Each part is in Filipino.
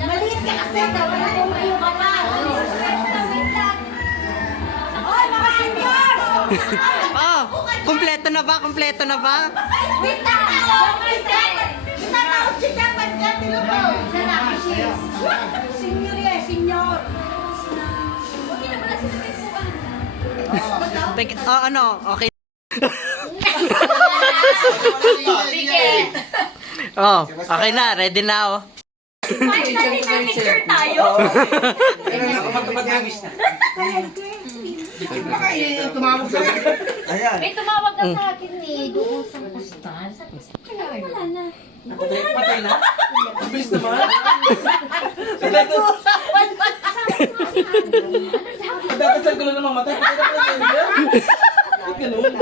Maliit ka kasi daw, wala kong mayo ka pa. Oy, mga seniors! Oh, kumpleto na ba? Kumpleto na ba? Wait na! Kita na ako siya dapat ka, tinubaw. Lalaki siya. Senior eh, senior. Okay na pala sila may puwan. Ano? Okay. Sige. Oh, okay na. Ready na oh. Picture tayo. May tumawag ka sa akin eh, doon sa postal. Wala na. Patay na? Mabilis naman. Dadasal ko lang namang matay. Patay na pala tayo. Ba't ganun?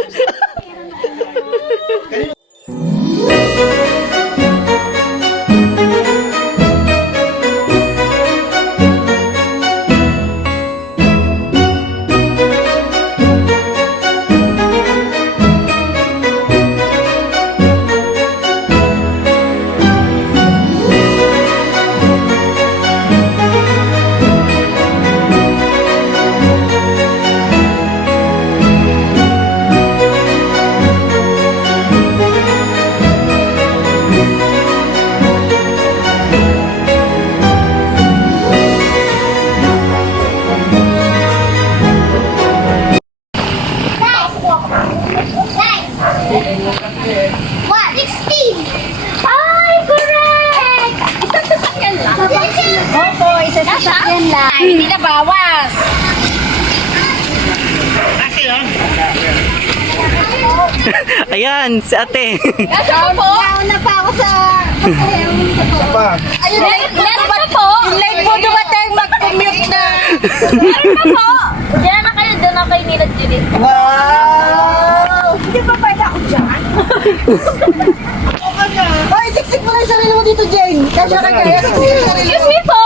What? 16! Ay, correct! Isang sasakyan lang. Opo, isang sasakyan lang. Ay, hindi na bawas. Ayan, si ate. Nasaan po? Nauna pa ako sa... Ayun, meron pa po. Yung late po dumating mag-commute na. Meron pa po. Diyan na kayo, doon na kayo nilat Judith. Wow! Hindi pa pwede ako dyan? Ay, siksik mo lang yung sarili mo dito, Jane. Kasya ka kaya, siksik yung sarili mo. Excuse me po!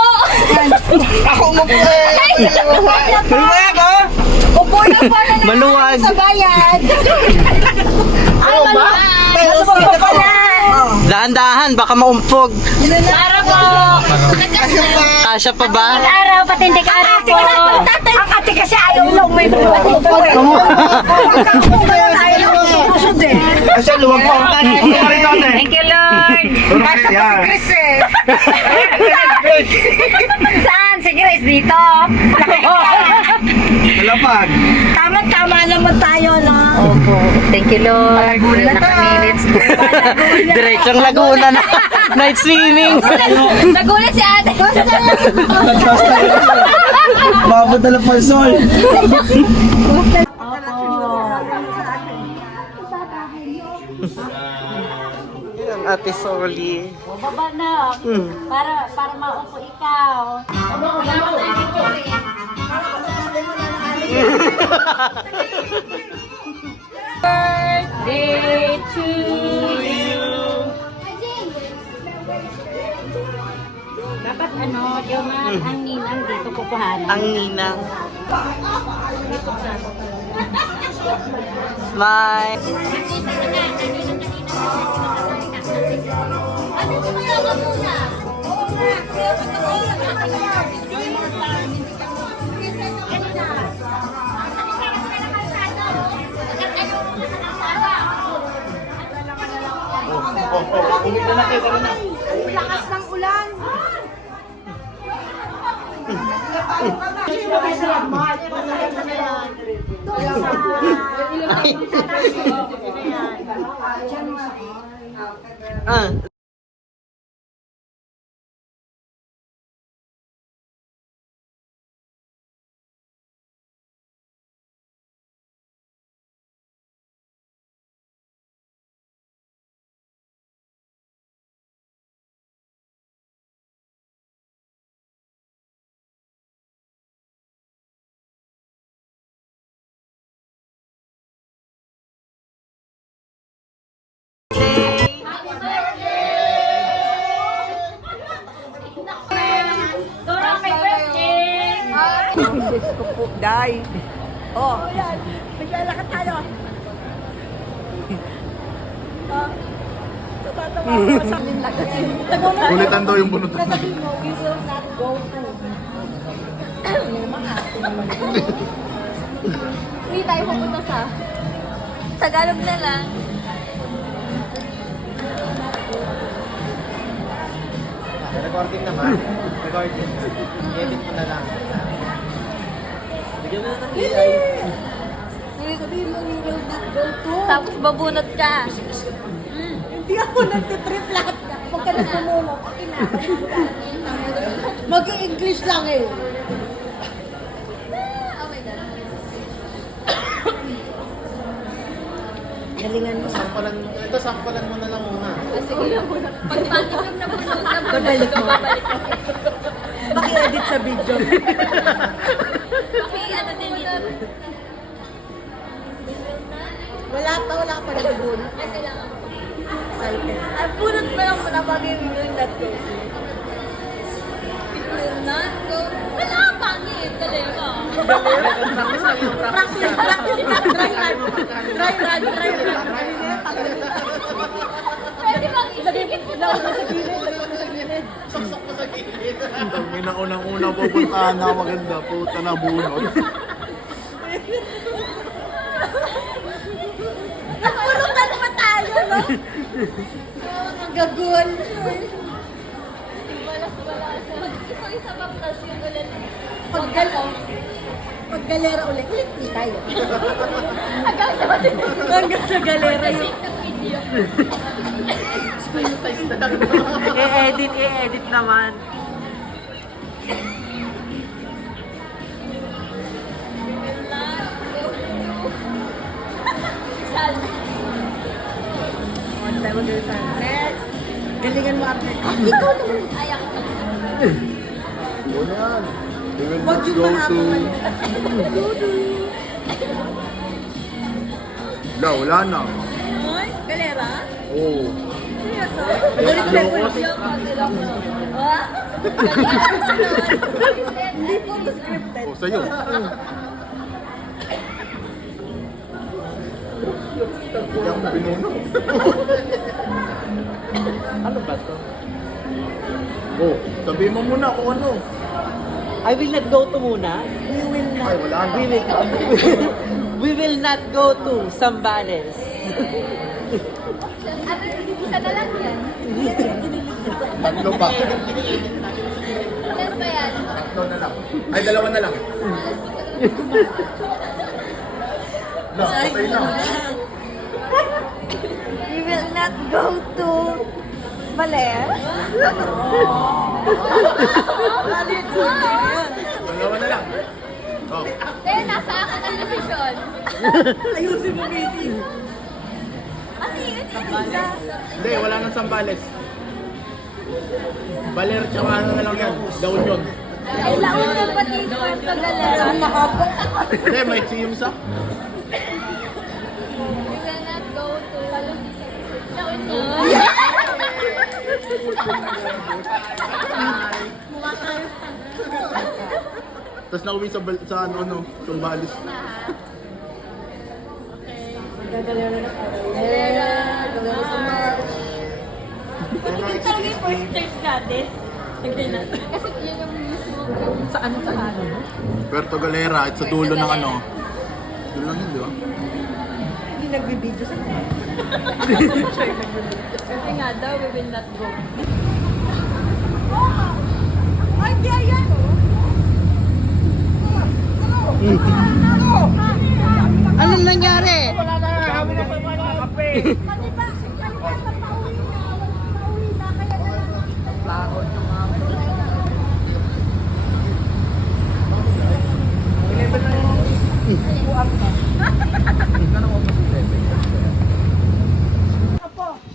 Ako mo po eh! Lumaya ka? Upo na po na Maluwag. sa bayan. Ay, maluwag. Maluwag pa na. Dahan-dahan, baka maumpog. Para po. Kasya pa ba? Araw, patindig araw po. Ang ate kasi ayaw lang may buwan. Ayaw lang sumusod eh. Kasi luwag pa ako. Thank you, Lord. Yan. Chris eh. Saan? Si Chris dito. Malapag. Tama-tama naman tayo, no? Opo. Thank you, Lord. Nakaminutes. Diretsong Laguna na. Night swimming. Nagulat si ate. Mabot na lang palsol. Ang ate Soli. Baba na. Para maupo ikaw. Birthday to you. Dapat ano, Joman, ang ninang dito kukuhanan. Ang ninang. Smile. Ano sa kaya ka muna? Oo nga. Umita na kayo, tara na. Lakas ng ulan. Ah. Diyos ko po, Day. Oh, yan. Naglalakad tayo. Tatawa ko sa amin lang. Kulitan daw yung bunutan. Sasabihin mo, we will not go to. Hindi tayo pupunta sa Tagalog na lang. Recording naman. Recording. Edit mo na lang. Bigyan mo na ng AI. Sabihin mo, we will not go to. Tapos babunot ka. Hindi ako nagtitrip lahat na. Huwag ka na sumulong. Okay na. Mag-i-English lang eh. Oh my God. Galingan mo. Sampalan mo na lang muna. Sige lang muna. Pag pakinom na bunot na Babalik mo. babalik mo. Paki-edit sa video. Ano din yun? Wala ka pa nag-goal. Ay, kailangan ko. Excited. Ay, bunot pa lang muna bago yung will not go. It will not go. Wala kang pangit. Galing ka. Practice lang yung practice. Try run. Pwede bang isigit mo na? Sa gilid. Saksok mo sa gilid. May naunang-una pupuntahan na maganda. Puta na bunot. Napulutan pa tayo, no? Ang gagol. Balas-balas. Isa-isa ba plus yung ulit? Pag galera ulit tayo. Hanggang sa batin. Hanggang sa galera Kasi yun. ng video. I-edit naman. Sal. One time ago sa next. Galingan mo after. Ikaw naman. Ay, ako talaga. Ano yan? We will Wag not yung go to... mahapaman. Wala na. Ay, galera? Oo. Seryoso? Ah? Hindi po to scripted. Oh, sa'yo. Hindi ako binuno. Ano ba to? Oh, sabihin mo muna kung ano. I will not go to muna. We will Ay, not. wala na. We will not go to Zambales. Ano, isa na lang yan. Tatlo pa. Ilan ba yan? Tatlo na lang. Ay, dalawa na lang. No, patay na. We will not go to Baler. Dalawa na lang. Oh. Eh, nasa akin ang desisyon. Ayusin mo, Casey. Ano yun? Isa. Hindi, wala nang Sambales. Baler, tsaka ano na lang yan. La Union. Ay, laon na pati Puerto Galera. Hindi, may yung sa. We will not go to La Union. Tapos nauwi sa ano, Sambales. Gagalera na tayo. Galera. Gagalera sa March. Ito talaga yung first choice natin. Kasi yun yung mismo. Saan? Puerto Galera, at sa dulo ng ano. Dulo lang yun, di ba? Hindi nagbibideo sa tayo. Kasi nga daw, we will not go. Ay, di ayan. Ano nangyari?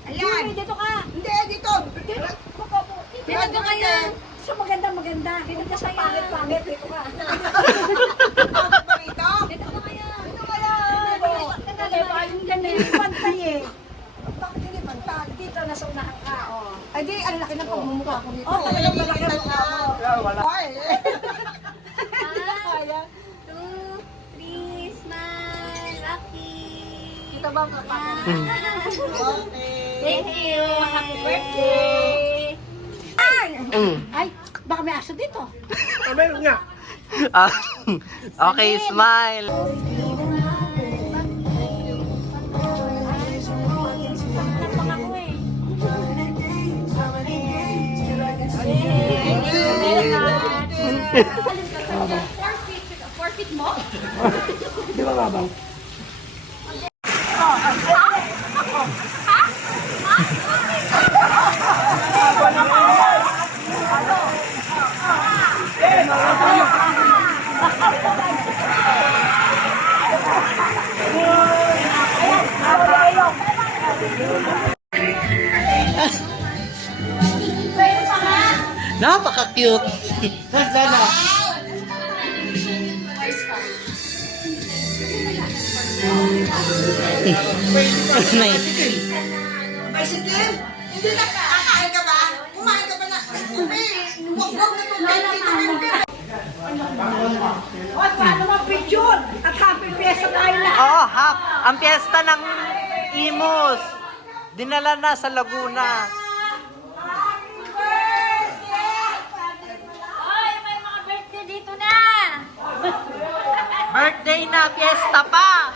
Ayan. Dito ka. Hindi, dito. Dito ka kayo. Sa maganda. Dito ka sa pangit. Dito ka. Dito? Dito ka kayo. Dito kaya. Yung ganun. Pantay eh. Bakit hindi pantay? Dito, nasa unahan ka. Ay di, ang laki ng pagmumukha ko dito. Talagang malaki ng pagmumukha ko. Ay. Hindi ka kaya. Ito ba, kapatid? Thank you. Happy birthday. Ay, baka may aso dito. Ah, okay, smile. Forfeit mo? Napaka-cute. Nice. Bicycle? Hindi na kakain ka ba? Kumain ka ba na? Huwag na itong Oy, paano mag-picture? At happy fiesta tayo na. Oh, ang piyesta ng Imus. Dinala na sa Laguna. Oy, may mga birthday dito na. Birthday na, piyesta pa.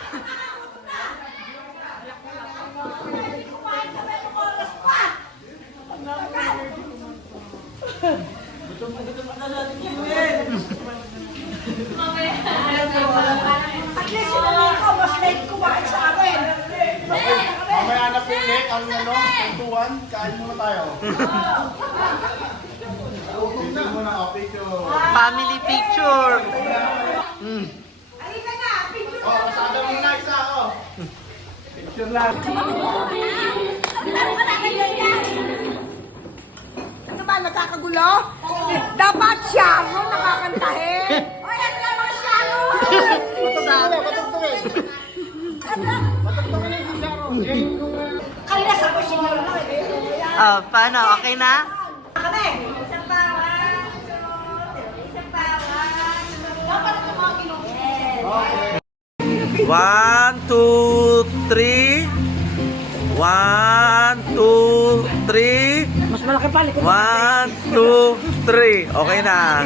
At least yung mga mas late kumain sa akin. Mamaya na po ulit ang kwentuhan. Kain muna tayo. Picture muna, picture. Family picture. Halika na, picture. Pasada muna isa, Picture lang. Ano ba, nagkakagulo? Dapat Sharon nakakantahin. Oy, ano lang mga Sharon? Patugtugin. Patugtugin si Sharon. Kanina sa kusina lang eh. Oh, paano? Okay na? Kami. Isang bawat. Isang bawat. Dapat ito mga ginong. 1, 2, 3. 1, 2, 3. Mas malaki pa. 1, 2, 3. Okay na.